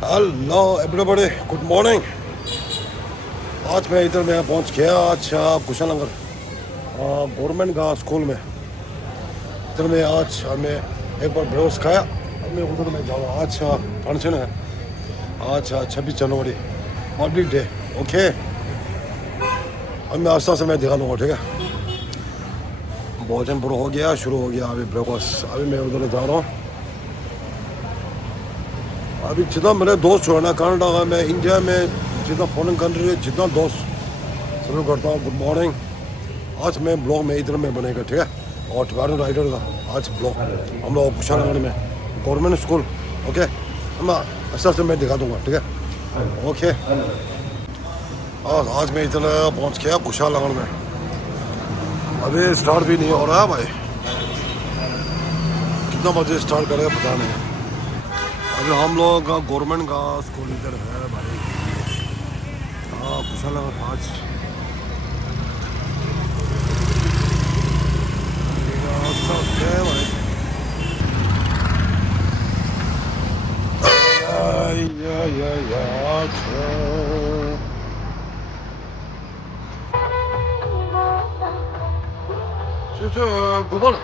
Hello everybody, good morning. आज मैं इधर में पहुंच गया। आज कुशानगर गवर्नमेंट का स्कूल में। इधर में आज हमें एक बार ब्रेकफास्ट खाया। अब मैं उधर में जाऊँगा। आज फंक्शन है। आज 26 जनवरी पब्लिक डे। ओके, अब मैं आस्ता से मैं दिखा दूँगा, ठीक है। भोजन पूरा हो गया, शुरू हो गया अभी ब्रेकफास्ट। अभी मैं उधर जा रहा हूँ। अभी जितना मेरे दोस्त हो ना कनाडा का, मैं इंडिया में जितना फॉरेन कंट्री है जितना दोस्त शुरू करता हूँ। Good morning. आज मैं ब्लॉग में इधर में बनेगा, ठीक है। और टिवारो राइडर का आज ब्लॉग हम लोग कुशानगर में गवर्नमेंट स्कूल। ओके, हम अच्छा से मैं दिखा दूँगा, ठीक है। ओके, आज मैं इधर पहुँच गया कुशानगर में। अभी स्टार्ट भी नहीं हो रहा है भाई। कितना बजे स्टार्ट करेगा पता नहीं। अभी हम लोग का गवर्नमेंट का स्कूल इधर है भाई। कुशानगर आज है भाई। 저 9번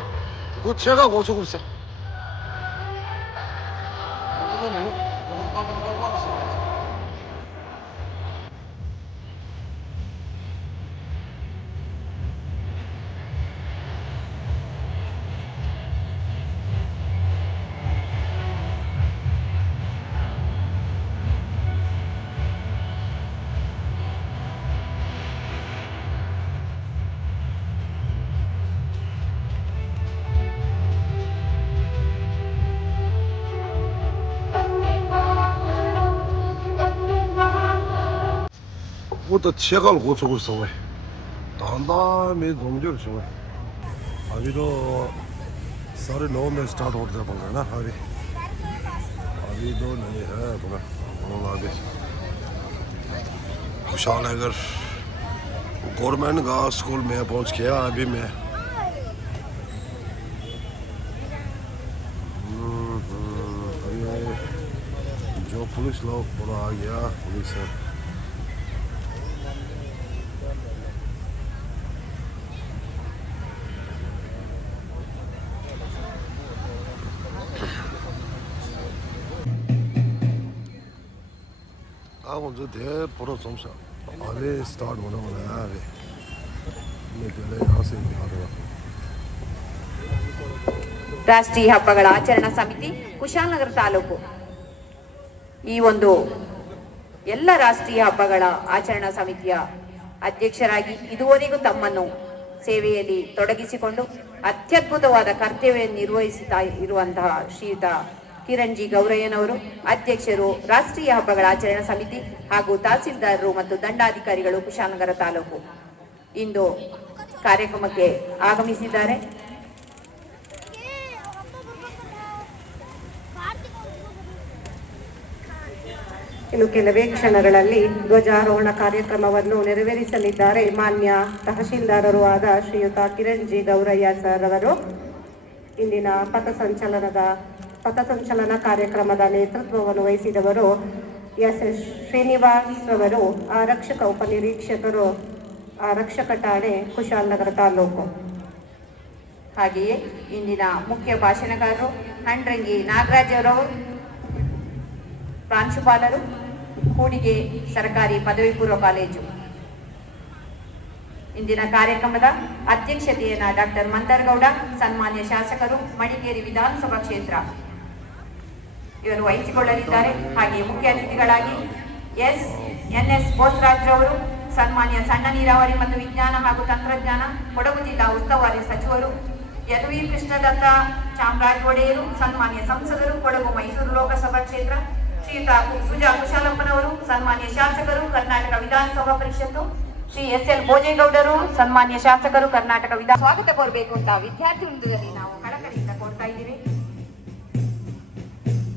그거 제가 고치고 있어. वो तो 제가 고치고 있어 왜. 단단히 동절 좀. अभी तो सारे 9 में स्टार्ट होता है ना। अभी तो नहीं है पूरा। अभी कुशानगर गवर्नमेंट का स्कूल में पहुंच गया। अभी मैं जो पुलिस लोग पूरा आ गया। पुलिस है। 먼저 대보러 좀서 अभी स्टार्ट होने वाला है। अभी मैं पहले यहाँ से दिखा दूँगा। ರಾಷ್ಟ್ರೀಯ ಹಬ್ಬಗಳ ಆಚರಣಾ ಸಮಿತಿ ಕುಶಾಲನಗರ ತಾಲೂಕು ಈ ಒಂದು ಎಲ್ಲ ರಾಷ್ಟ್ರೀಯ ಹಬ್ಬಗಳ ಆಚರಣಾ ಸಮಿತಿಯ ಅಧ್ಯಕ್ಷರಾಗಿ ಇದುವರೆಗೂ ತಮ್ಮನ್ನು ಸೇವೆಯಲ್ಲಿ ತೊಡಗಿಸಿಕೊಂಡು ಅತ್ಯದ್ಭುತವಾದ ಕರ್ತವ್ಯ ನಿರ್ವಹಿಸುತ್ತಾ ಇರುವಂತಹ ಶ್ರೀಯುತ ಕಿರಣ್ ಜಿ ಗೌರಯ್ಯನವರು, ಅಧ್ಯಕ್ಷರು, ರಾಷ್ಟ್ರೀಯ ಹಬ್ಬಗಳ ಆಚರಣಾ ಸಮಿತಿ ಹಾಗೂ ತಹಸೀಲ್ದಾರರು ಮತ್ತು ದಂಡಾಧಿಕಾರಿಗಳು ಕುಶಾಲನಗರ ತಾಲೂಕು ಇಂದು ಕಾರ್ಯಕ್ರಮಕ್ಕೆ ಆಗಮಿಸಿದ್ದಾರೆ. ಇನ್ನು ಕೆಲವೇ ಕ್ಷಣಗಳಲ್ಲಿ ಧ್ವಜಾರೋಹಣ ಕಾರ್ಯಕ್ರಮವನ್ನು ನೆರವೇರಿಸಲಿದ್ದಾರೆ ಮಾನ್ಯ ತಹಶೀಲ್ದಾರರು ಆದ ಶ್ರೀಯುತ ಕಿರಣ್ ಜಿ ಗೌರಯ್ಯ ಸರ್ ಅವರು. ಇಂದಿನ ಪಥಸಂಚಲನ ಕಾರ್ಯಕ್ರಮದ ನೇತೃತ್ವವನ್ನು ವಹಿಸಿದವರು ಎಸ್ ಶ್ರೀನಿವಾಸ್ ಅವರು, ಆರಕ್ಷಕ ಉಪನಿರೀಕ್ಷಕರು, ಆರಕ್ಷಕ ಠಾಣೆ ಕುಶಾಲನಗರ ತಾಲೂಕು. ಹಾಗೆಯೇ ಇಂದಿನ ಮುಖ್ಯ ಭಾಷಣಕಾರರು ಹಂಡ್ರಂಗಿ ನಾಗರಾಜ್ ಅವರವರು, ಪ್ರಾಂಶುಪಾಲರು, ಕೂಡಿಗೆ ಸರ್ಕಾರಿ ಪದವಿ ಪೂರ್ವ ಕಾಲೇಜು. ಇಂದಿನ ಕಾರ್ಯಕ್ರಮದ ಅಧ್ಯಕ್ಷತೆಯನ್ನ ಡಾಕ್ಟರ್ ಮಂತರಗೌಡ, ಸನ್ಮಾನ್ಯ ಶಾಸಕರು, ಮಡಿಕೇರಿ ವಿಧಾನಸಭಾ ಕ್ಷೇತ್ರ ಇವರು ವಹಿಸಿಕೊಳ್ಳಲಿದ್ದಾರೆ. ಹಾಗೆ ಮುಖ್ಯ ಅತಿಥಿಗಳಾಗಿ ಎಸ್ ಬೋಸರಾಜ್ ರವರು, ಸನ್ಮಾನ್ಯ ಸಣ್ಣ ನೀರಾವರಿ ಮತ್ತು ವಿಜ್ಞಾನ ಹಾಗೂ ತಂತ್ರಜ್ಞಾನ ಕೊಡಗು ಜಿಲ್ಲಾ ಉಸ್ತುವಾರಿ ಸಚಿವರು, ಯದುವಿ ಕೃಷ್ಣದತ್ತ ಚಾಮರಾಜ ಒಡೆಯರು, ಸನ್ಮಾನ್ಯ ಸಂಸದರು, ಕೊಡಗು ಮೈಸೂರು ಲೋಕಸಭಾ ಕ್ಷೇತ್ರ, ಶ್ರೀಯುತ ಸುಜಾ ಕುಶಾಲಪ್ಪನವರು, ಸನ್ಮಾನ್ಯ ಶಾಸಕರು, ಕರ್ನಾಟಕ ವಿಧಾನಸಭಾ ಪರಿಷತ್ತು, ಶ್ರೀ ಎಸ್.ಎಲ್. ಭೋಜೇಗೌಡರು, ಸನ್ಮಾನ್ಯ ಶಾಸಕರು, ಕರ್ನಾಟಕ ವಿಧಾನ ಸ್ವಾಗತ ಕೋರಬೇಕು ಅಂತ ವಿದ್ಯಾರ್ಥಿ ವೃಂದದಲ್ಲಿ ನಾವು ಕಳಕಳಿಯಿಂದ ಕೋರ್ತಾ ಇದ್ದೀವಿ.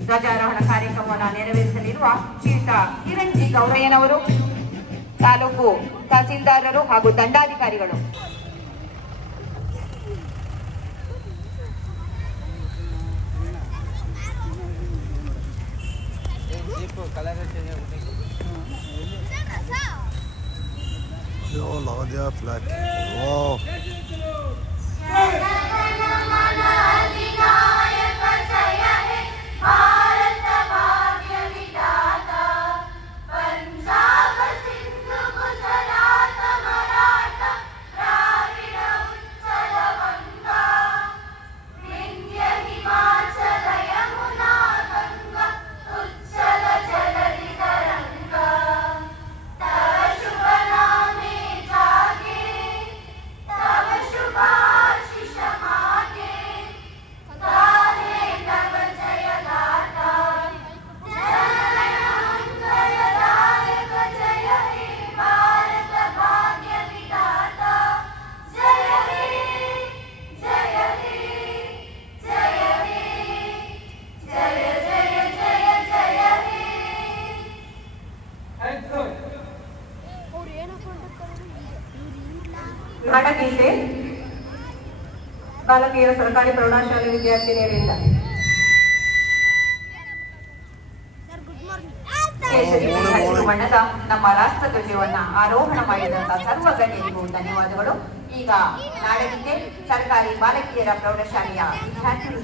ಧ್ವಜಾರೋಹಣ ಕಾರ್ಯಕ್ರಮವನ್ನು ನೆರವೇರಿಸಲಿರುವ ಶ್ರೀಯುತ ಕಿರಣ್ ಜಿ ಗೌರಯ್ಯನವರು, ತಾಲೂಕು ತಹಸೀಲ್ದಾರರು ಹಾಗೂ ದಂಡಾಧಿಕಾರಿಗಳು. जो लगा दिया फ्लैग। वाह ನಾಡಗೀತೆ ಬಾಲಕಿಯರ ಸರ್ಕಾರಿ ಪ್ರೌಢಶಾಲೆ ವಿದ್ಯಾರ್ಥಿನಿಯರಿಂದ ಕೇಸರಿ ಹಸಿರು ಬಣ್ಣದ ನಮ್ಮ ರಾಷ್ಟ್ರಧ್ವಜವನ್ನ ಆರೋಹಣ ಮಾಡಿದಂತ ಸರ್ವ ಗಣ್ಯರಿಗೂ ಧನ್ಯವಾದಗಳು. ಈಗ ನಾಡಗೀತೆ ಸರ್ಕಾರಿ ಬಾಲಕಿಯರ ಪ್ರೌಢಶಾಲೆಯ ವಿದ್ಯಾರ್ಥಿಗಳು.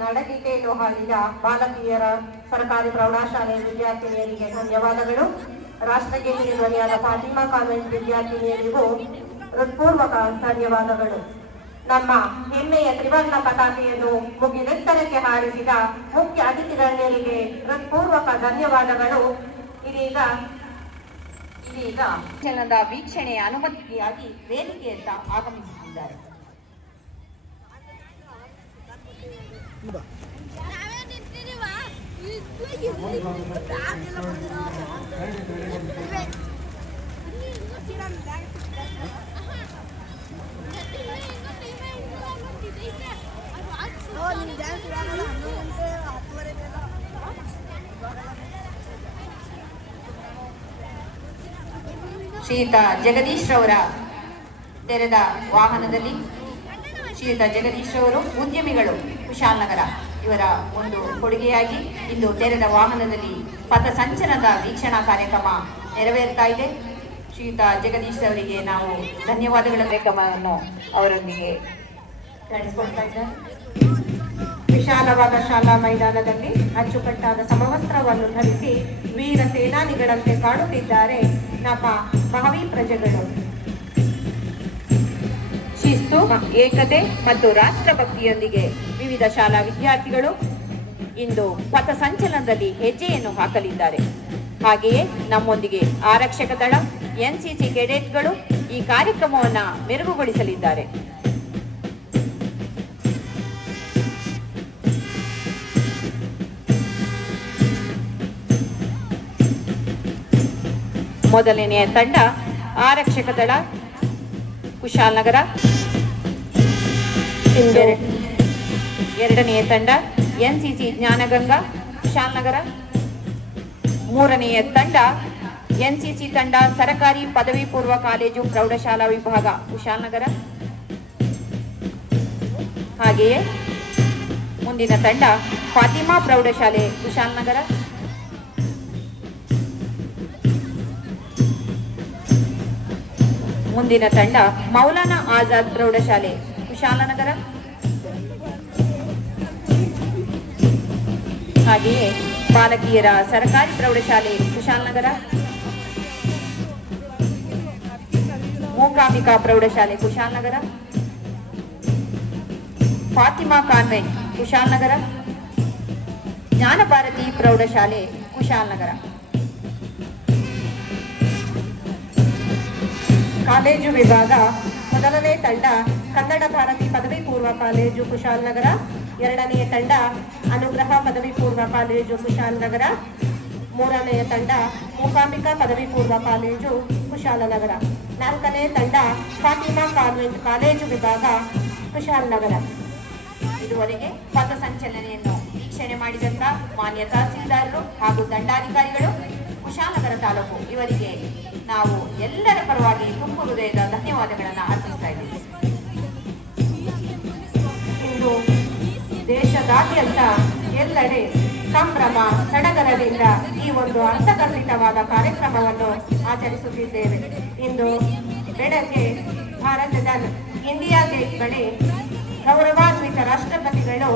ನಾಡಗೀತೆಯನ್ನು ಹಾಡಿದ ಬಾಲಕಿಯರ ಸರ್ಕಾರಿ ಪ್ರೌಢಶಾಲೆ ವಿದ್ಯಾರ್ಥಿನಿಯರಿಗೆ ಧನ್ಯವಾದಗಳು. ರಾಷ್ಟ್ರಗೀತೆ ಧ್ವನಿಯಾದ ಫಾತಿಮಾ ಕಾನ್ವೆಂಟ್ ವಿದ್ಯಾರ್ಥಿನಿಯರಿಗೂ ಹೃತ್ಪೂರ್ವಕ ಧನ್ಯವಾದಗಳು. ನಮ್ಮ ಹೆಮ್ಮೆಯ ತ್ರಿವರ್ಣ ಪತಾಕೆಯನ್ನು ಮುಗಿಲೆತ್ತರಕ್ಕೆ ಹಾರಿಸಿದ ಮುಖ್ಯ ಅತಿಥಿಗಣ್ಯರಿಗೆ ಹೃತ್ಪೂರ್ವಕ ಧನ್ಯವಾದಗಳು. ಇದೀಗ ಜನದ ವೀಕ್ಷಣೆಯ ಅನುಮತಿಯಾಗಿ ವೇದಿಕೆಯತ್ತ ಆಗಮಿಸುತ್ತಿದ್ದಾರೆ. ಶ್ರೀಯುತ ಜಗದೀಶ್ ರವರ ತೆರೆದ ವಾಹನದಲ್ಲಿ ಶ್ರೀಯುತ ಜಗದೀಶ್ ಅವರು ಉದ್ಯಮಿಗಳು ಕುಶಾಲನಗರ ಇವರ ಒಂದು ಕೊಡುಗೆಯಾಗಿ ಇಂದು ತೆರೆದ ವಾಹನದಲ್ಲಿ ಪಥಸಂಚಲನದ ವೀಕ್ಷಣಾ ಕಾರ್ಯಕ್ರಮ ನೆರವೇರ್ತಾ ಇದೆ. ಶ್ರೀಯುತ ಜಗದೀಶ್ ಅವರಿಗೆ ನಾವು ಧನ್ಯವಾದಗಳ ಕಾರ್ಯಕ್ರಮವನ್ನು ಅವರೊಂದಿಗೆ ನಡೆಸಿಕೊಳ್ತಾ ಇದ್ದಾರೆ. ವಿಶಾಲವಾದ ಶಾಲಾ ಮೈದಾನದಲ್ಲಿ ಅಚ್ಚುಕಟ್ಟಾದ ಸಮವಸ್ತ್ರವನ್ನು ಧರಿಸಿ ವೀರ ಸೇನಾನಿಗಳಂತೆ ಕಾಣುತ್ತಿದ್ದಾರೆ ನಮ್ಮ ಭಾವಿ ಪ್ರಜೆಗಳು. ಶ್ರೀ ಶಿಸ್ತು, ಏಕತೆ ಮತ್ತು ರಾಷ್ಟ್ರಭಕ್ತಿಯೊಂದಿಗೆ ವಿವಿಧ ಶಾಲಾ ವಿದ್ಯಾರ್ಥಿಗಳು ಇಂದು ಪಥಸಂಚಲನದಲ್ಲಿ ಹೆಜ್ಜೆಯನ್ನು ಹಾಕಲಿದ್ದಾರೆ. ಹಾಗೆಯೇ ನಮ್ಮೊಂದಿಗೆ ಆರಕ್ಷಕ ದಳ, ಎನ್ಸಿಸಿ ಕೆಡೆಟ್ಗಳು ಈ ಕಾರ್ಯಕ್ರಮವನ್ನು ಮೆರುಗುಗೊಳಿಸಲಿದ್ದಾರೆ. ಮೊದಲನೆಯ ತಂಡ ಆರಕ್ಷಕ ದಳ ಕುಶಾಲನಗರ, ಎರಡನೆಯ ತಂಡ ಎನ್ಸಿಸಿ ಜ್ಞಾನಗಂಗಾ ಕುಶಾಲನಗರ, ಮೂರನೆಯ ತಂಡ ಎನ್ಸಿಸಿ ತಂಡ ಸರಕಾರಿ ಪದವಿ ಪೂರ್ವ ಕಾಲೇಜು ಪ್ರೌಢಶಾಲಾ ವಿಭಾಗ ಕುಶಾಲನಗರ. ಹಾಗೆಯೇ ಮುಂದಿನ ತಂಡ ಫಾತಿಮಾ ಪ್ರೌಢಶಾಲೆ ಕುಶಾಲನಗರ. ಮುಂದಿನ ತಂಡ ಮೌಲಾನಾ ಆಜಾದ್ ಪ್ರೌಢಶಾಲೆ ಕುಶಾಲನಗರ. ಹಾಗೆಯೇ ಬಾಲಕಿಯರ ಸರಕಾರಿ ಪ್ರೌಢಶಾಲೆ ಕುಶಾಲನಗರ, ಮೂಕಾಂಬಿಕಾ ಪ್ರೌಢಶಾಲೆ ಕುಶಾಲನಗರ, ಫಾತಿಮಾ ಕಾನ್ವೆಂಟ್ ಕುಶಾಲನಗರ, ಜ್ಞಾನಭಾರತಿ ಪ್ರೌಢಶಾಲೆ ಕುಶಾಲನಗರ. ಕಾಲೇಜು ವಿಭಾಗ ಮೊದಲನೇ ತಂಡ ಕನ್ನಡ ಭಾರತಿ ಪದವಿ ಪೂರ್ವ ಕಾಲೇಜು ಕುಶಾಲನಗರ, ಎರಡನೆಯ ತಂಡ ಅನುಗ್ರಹ ಪದವಿ ಪೂರ್ವ ಕಾಲೇಜು ಕುಶಾಲನಗರ, ಮೂರನೆಯ ತಂಡ ಮೂಕಾಂಬಿಕಾ ಪದವಿ ಪೂರ್ವ ಕಾಲೇಜು ಕುಶಾಲನಗರ, ನಾಲ್ಕನೇ ತಂಡ ಫಾತಿಮಾ ಕಾನ್ವೆಂಟ್ ಕಾಲೇಜು ವಿಭಾಗ ಕುಶಾಲನಗರ. ಇದುವರೆಗೆ ಪಥಸಂಚಲನೆಯನ್ನು ವೀಕ್ಷಣೆ ಮಾಡಿದಂತ ಮಾನ್ಯ ತಹಸೀಲ್ದಾರರು ಹಾಗೂ ದಂಡಾಧಿಕಾರಿಗಳು, ಕುಶಾಲನಗರ ತಾಲೂಕು ಇವರಿಗೆ ನಾವು ಎಲ್ಲರ ಪರವಾಗಿ ತುಂಬು ಹೃದಯದ ಧನ್ಯವಾದಗಳನ್ನು ಅರ್ಪಿಸ್ತಾ ಇದ್ದೀವಿ. ಇಂದು ದೇಶದಾದ್ಯಂತ ಎಲ್ಲೆಡೆ ಸಂಭ್ರಮ ಸಡಗರದಿಂದ ಈ ಒಂದು ಅರ್ಥಗರ್ಭಿತವಾದ ಕಾರ್ಯಕ್ರಮವನ್ನು ಆಚರಿಸುತ್ತಿದ್ದೇವೆ. ಇಂದು ಬೆಳಗ್ಗೆ ಭಾರತದ ಇಂಡಿಯಾ ಗೇಟ್ ಬಳಿ ಗೌರವಾನ್ವಿತ ರಾಷ್ಟ್ರಪತಿಗಳು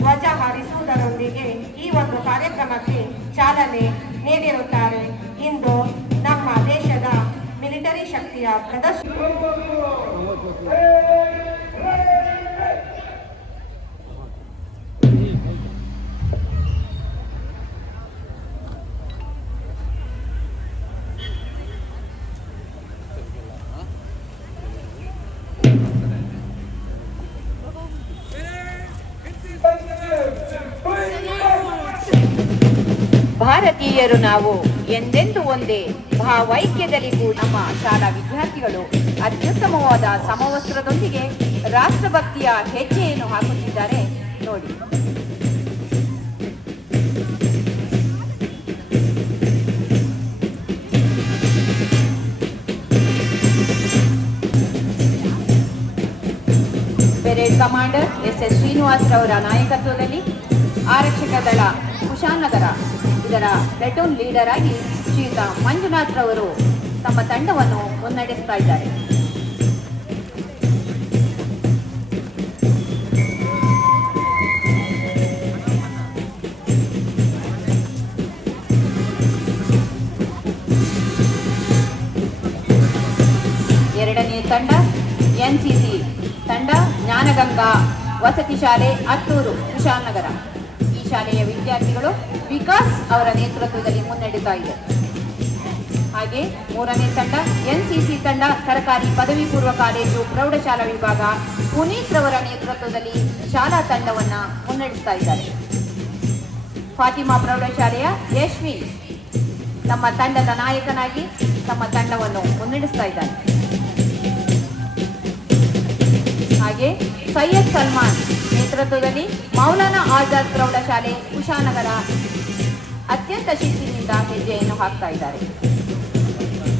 ಧ್ವಜ ಹಾರಿಸುವುದರೊಂದಿಗೆ ಈ ಒಂದು ಕಾರ್ಯಕ್ರಮಕ್ಕೆ ಚಾಲನೆ ನೀಡಿರುತ್ತಾರೆ. ಇಂದು ನಮ್ಮ ದೇಶದ ಮಿಲಿಟರಿ ಶಕ್ತಿಯ ಪ್ರದರ್ಶನ ಭಾರತೀಯರು ನಾವು ಎಂದೆಂದೂ ಒಂದೇ ಭಾವೈಕ್ಯದಲ್ಲಿ ಕೂಡ ನಮ್ಮ ಶಾಲಾ ವಿದ್ಯಾರ್ಥಿಗಳು ಅತ್ಯುತ್ತಮವಾದ ಸಮವಸ್ತ್ರದೊಂದಿಗೆ ರಾಷ್ಟ್ರಭಕ್ತಿಯ ಹೆಜ್ಜೆಯನ್ನು ಹಾಕುತ್ತಿದ್ದಾರೆ ನೋಡಿ. ಪೆರೇಡ್ ಕಮಾಂಡರ್ ಎಸ್ ಶ್ರೀನಿವಾಸ್ ರವರ ನಾಯಕತ್ವದಲ್ಲಿ ಆರಕ್ಷಕ ದಳ ಕುಶಾಲನಗರ ಇದರ ಪ್ಲೆಟೂನ್ ಲೀಡರ್ ಆಗಿ ಶ್ರೀಯುತ ಮಂಜುನಾಥ್ ರವರು ತಮ್ಮ ತಂಡವನ್ನು ಮುನ್ನಡೆಸ್ತಾ ಇದ್ದಾರೆ. ಎರಡನೇ ತಂಡ ಎನ್ಸಿಸಿ ತಂಡ ಜ್ಞಾನಗಂಗಾ ವಸತಿ ಶಾಲೆ ಅತ್ತೂರು ಕುಶಾಲನಗರ. ಈ ಶಾಲೆಯ ವಿದ್ಯಾರ್ಥಿಗಳು ವಿಕಾಸ್ ಅವರ ನೇತೃತ್ವದಲ್ಲಿ ಮುನ್ನಡೆತಾ ಇದೆ. ಹಾಗೆ ಮೂರನೇ ತಂಡ ಎನ್ಸಿಸಿ ತಂಡ ಸರ್ಕಾರಿ ಪದವಿ ಪೂರ್ವ ಕಾಲೇಜು ಪ್ರೌಢಶಾಲಾ ವಿಭಾಗ ಪುನೀತ್ ರವರ ನೇತೃತ್ವದಲ್ಲಿ ಶಾಲಾ ತಂಡವನ್ನು ಮುನ್ನಡೆಸ್ತಾ ಇದ್ದಾರೆ. ಫಾತಿಮಾ ಪ್ರೌಢಶಾಲೆಯ ಯಶ್ವಿ ತಮ್ಮ ತಂಡದ ನಾಯಕನಾಗಿ ತಮ್ಮ ತಂಡವನ್ನು ಮುನ್ನಡೆಸ್ತಾ ಇದ್ದಾರೆ. ಹಾಗೆ ಸೈಯದ್ ಸಲ್ಮಾನ್ ನೇತೃತ್ವದಲ್ಲಿ ಮೌಲಾನಾ ಆಜಾದ್ ಪ್ರೌಢಶಾಲೆ ಕುಶಾಲನಗರ ಅತ್ಯಂತ ಶಿಸ್ತಿನಿಂದ ಹೆಜ್ಜೆಯನ್ನು ಹಾಕ್ತಾ ಇದ್ದಾರೆ.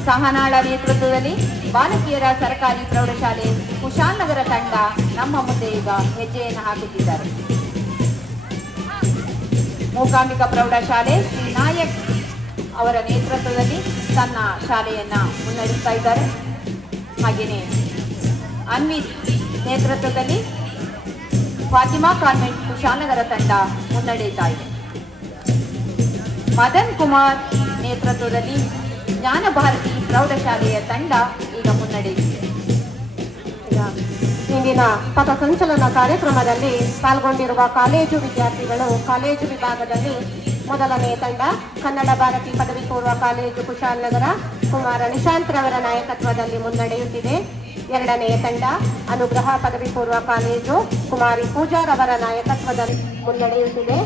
ಸಹನಾಳ ನೇತೃತ್ವದಲ್ಲಿ ಬಾಲಕಿಯರ ಸರ್ಕಾರಿ ಪ್ರೌಢಶಾಲೆ ಕುಶಾಲನಗರ ತಂಡ ನಮ್ಮ ಮುಂದೆ ಈಗ ಹೆಜ್ಜೆಯನ್ನು ಹಾಕುತ್ತಿದ್ದಾರೆ. ಮೂಕಾಂಬಿಕಾ ಪ್ರೌಢಶಾಲೆ ಶ್ರೀ ನಾಯಕ್ ಅವರ ನೇತೃತ್ವದಲ್ಲಿ ತನ್ನ ಶಾಲೆಯನ್ನ ಮುನ್ನಡೆಸ್ತಾ ಇದ್ದಾರೆ. ಹಾಗೆಯೇ ಅನ್ವಿತ್ ನೇತೃತ್ವದಲ್ಲಿ ಫಾತಿಮಾ ಕಾನ್ವೆಂಟ್ ಕುಶಾಲನಗರ ತಂಡ ಮುನ್ನಡೆಯುತ್ತಾ ಇದೆ. ಮದನ್ ಕುಮಾರ್ ನೇತೃತ್ವದಲ್ಲಿ ಜ್ಞಾನಭಾರತಿ ಪ್ರೌಢಶಾಲೆಯ ತಂಡ ಈಗ ಮುನ್ನಡೆಯುತ್ತಿದೆ. ಇಂದಿನ ಪಥಸಂಚಲನ ಕಾರ್ಯಕ್ರಮದಲ್ಲಿ ಪಾಲ್ಗೊಂಡಿರುವ ಕಾಲೇಜು ವಿದ್ಯಾರ್ಥಿಗಳು ಕಾಲೇಜು ವಿಭಾಗದಲ್ಲಿ ಮೊದಲನೆಯ ತಂಡ ಕನ್ನಡ ಭಾರತಿ ಪದವಿ ಪೂರ್ವ ಕಾಲೇಜು ಕುಶಾಲನಗರ ಕುಮಾರ ನಿಶಾಂತ್ ರವರ ನಾಯಕತ್ವದಲ್ಲಿ ಮುನ್ನಡೆಯುತ್ತಿದೆ. ಎರಡನೆಯ ತಂಡ ಅನುಗ್ರಹ ಪದವಿ ಪೂರ್ವ ಕಾಲೇಜು ಕುಮಾರಿ ಪೂಜಾರವರ ನಾಯಕತ್ವದಲ್ಲಿ ಮುನ್ನಡೆಯುತ್ತಿದೆ.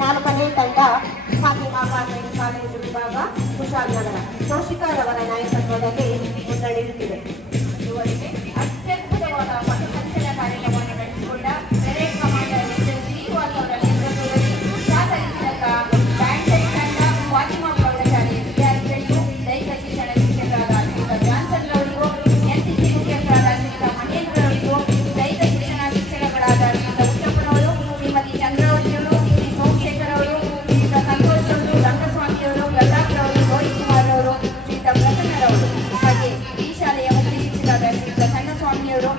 ನಾಲ್ಕನೇ ತಂಡ ಫಾತಿಮಾ ಕಾಲೇಜು ವಿಭಾಗ ಕುಶಾಲನಗರ ಶೋಷಿಕಾರವರ ನಾಯಕತ್ವದಲ್ಲಿ ಮುನ್ನಡೆಯುತ್ತಿದೆ. ಇವರಿಗೆ ಅತ್ಯದ್ಭುತವಾದ ಪಥಸಂಚಲನ ಕಾರ್ಯಕ್ರಮವನ್ನು ನಡೆಸಿಕೊಂಡ ಪೆರೇಡ್ ಕಮಾಂಡರ್ ಶ್ರೀನಿವಾಸ್ ಅವರ ನೇತೃತ್ವದಲ್ಲಿ ಸಹಕರಿಸಿದ ಬ್ಯಾಂಡ್ ಸೆಟ್ ತಂಡ ಫಾತಿಮಾ ಪ್ರೌಢಶಾಲೆಯ ವಿದ್ಯಾರ್ಥಿಗಳಿಗೂ ದೈಹಿಕ ಶಿಕ್ಷಣ ಶಿಕ್ಷಕರಾದ ಶ್ರೀಯುತ ಜಾನ್ಸನ್ ರವರಿಗೂ ಎನ್ಸಿಸಿ ಮುಖ್ಯಸ್ಥರಾದ ಶ್ರೀಯುತ ಮಹೇಂದ್ರ ರವರಿಗೂ ದೈಹಿಕ ಶಿಕ್ಷಣ ಶಿಕ್ಷಕರಾದ ಶ್ರೀಯುತ ಉತ್ತಪ್ಪನವರು ಶ್ರೀಮತಿ ಚಂದ್ರಾವತಿಯವರು ಶ್ರೀ ಸೋಮಶೇಖರ್ ಅವರು ಶ್ರೀಯುತ ಸಂತೋಷ್ ಅವರು ರಂಗಸ್ವಾಮಿಯವರು ಪ್ರತಾಪ್ ಅವರು ರೋಹಿತ್ ಕುಮಾರ್ ಅವರು ಶ್ರೀಯುತ ಪ್ರಸನ್ನರವರು ಹಾಗೆ ಈ ಶಾಲೆಯ ಮುಖ್ಯ ಶಿಕ್ಷಕರಾದ ಶ್ರೀಯುತ ಸಣ್ಣಸ್ವಾಮಿಯವರು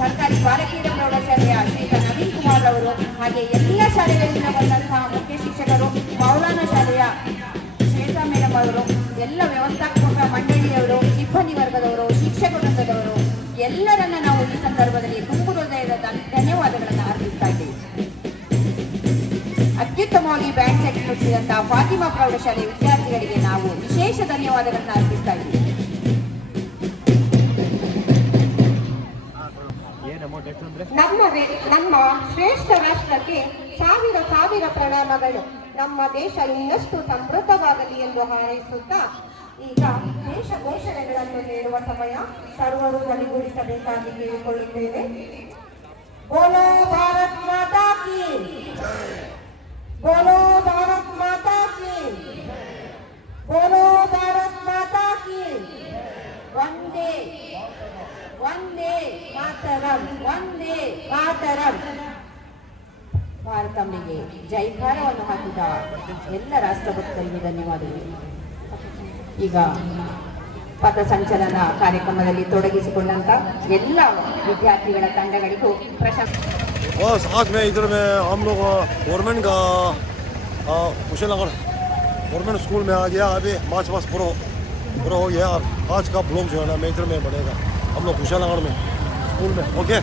ಸರ್ಕಾರಿ ಬಾಲಕಿಯರ ಪ್ರೌಢಶಾಲೆಯ ಶ್ರೀಯುತ ನವೀನ್ ಕುಮಾರ್ ಅವರು ಹಾಗೆ ಎಲ್ಲ ಶಾಲೆಗಳಿಂದ ಬಂದಂತಹ ಮುಖ್ಯ ಶಿಕ್ಷಕರು ಮೌಲಾನಾ ಶಾಲೆಯ ಶ್ವೇತಾ ಮೇಡಮ್ ಅವರು ಎಲ್ಲ ವ್ಯವಸ್ಥಾಪಕ ಮಂಡಳಿಯವರು ಸಿಬ್ಬಂದಿ ವರ್ಗದವರು ಶಿಕ್ಷಕ ವೃಂದದವರು ಎಲ್ಲರನ್ನ ನಾವು ಈ ಸಂದರ್ಭದಲ್ಲಿ ತುಂಬು ಹೃದಯದ ಧನ್ಯವಾದಗಳನ್ನು ಅರ್ಪಿಸ್ತಾ ಇದ್ದೇವೆ. ಅತ್ಯುತ್ತಮವಾಗಿ ಬ್ಯಾಂಡ್ ಸೆಟ್ ನುಡಿಸಿದಂತಹ ಫಾತಿಮಾ ಪ್ರೌಢಶಾಲೆಯ ವಿದ್ಯಾರ್ಥಿಗಳಿಗೆ ನಾವು ವಿಶೇಷ ಧನ್ಯವಾದಗಳನ್ನು ಅರ್ಪಿಸ್ತಾ ಇದ್ದೇವೆ. ನಮ್ಮ ಶ್ರೇಷ್ಠ ರಾಷ್ಟ್ರಕ್ಕೆ ಸಾವಿರ ಸಾವಿರ ಪ್ರಣಾಮಗಳು. ನಮ್ಮ ದೇಶ ಇನ್ನಷ್ಟು ಸಮೃದ್ಧವಾಗಲಿ ಎಂದು ಹಾರೈಸುತ್ತಾ ಈಗ ದೇಶ ಘೋಷಣೆಗಳನ್ನು ಹೇಳುವ ಸಮಯ. ಸರ್ವರು ಬಲಿಗೂಡಿಸಬೇಕಾಗಿ ಕೇಳಿಕೊಳ್ಳುತ್ತೇನೆ. ಬೋಲೋ ಭಾರತ್ ಮಾತಾ ಕಿ, ಬೋಲೋ ಭಾರತ್ ಮಾತಾ ಕಿ, ಬೋಲೋ ಭಾರತ್ ಮಾತಾ ಕಿ. ವಂದೇ ವಂದೇ ಮಾತರಂ, ವಂದೇ ಮಾತರಂ. ಭಾರತಂಬೆಗೆ ಜೈಕಾರವನ್ನು ಹಾಕಿದ ಎಲ್ಲ ರಾಷ್ಟ್ರಭಕ್ತರಿಗೆ ಧನ್ಯವಾದಗಳು. ಈಗ ಪಥಸಂಚಲನ ಕಾರ್ಯಕ್ರಮದಲ್ಲಿ ತೊಡಗಿಸಿಕೊಂಡಂತ ಎಲ್ಲ ವಿದ್ಯಾರ್ಥಿಗಳ ತಂಡಗಳಿಗೂ ಪ್ರಶಂಸೆ. बस आज में इधर में हम लोग गवर्नमेंट का कुशीनगर गवर्नमेंट स्कूल में आ गया. अभी मार्च पास पूरा हो गया. आज का ब्लॉग जो है ना मैं इधर में बनेगा हम लोग कुशीनगर में स्कूल में. ओके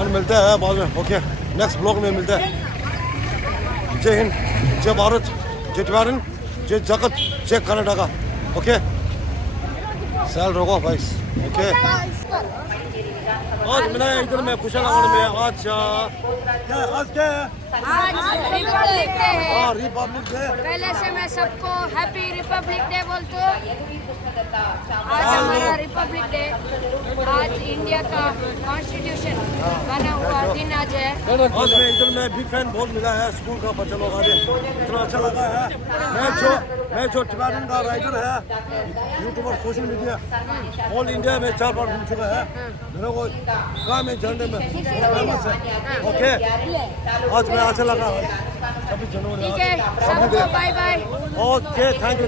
एंड मिलते हैं बाद में. ओके नेक्स्ट ब्लॉग में मिलते हैं. जय हिंद, जय भारत, जय टिवारन, जय जगत, जय कर्नाटका. ओके सैल रोको भाई. ओके आज मैंने इधर में कुशीनगर में आज क्या आज रिपब्लिक डे है। Republic day. पहले से मैं सबको हैप्पी रिपब्लिक डे बोलते हूँ। आज हमारा रिपब्लिक डे, आज इंडिया का कॉन्स्टिट्यूशन बना हुआ दिन आज है। आज मैं इधर में बिग फैन बहुत मिला है स्कूल का बच्चा लोग. आज इतना अच्छा लगा है. मैं जो टिवारन का राइटर है YouTuber social media all India में 4 बार घूम चुका है. मेरे को काम है जानने में फेमस है. ओके आज मैं अच्छा लगा. 26 जनवरी ठीक है, सबको bye bye. Okay thank you.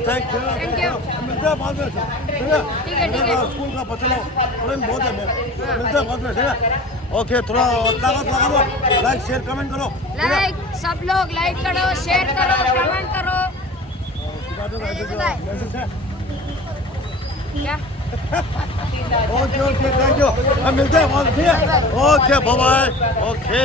मिलते हैं बाद में. ठीक है स्कूल का बच्चा लोग बहुत है. मिलते हैं बाद में. ठीक है ओके थोड़ा ताकत लगा दो. लाइक शेयर कमेंट करो. लाइक सब लोग लाइक करो, शेयर करो, कमेंट करो। क्या ओके थैंक यू. मिलते हैं बाद में. ठीक है ओके बाय बाय. ओके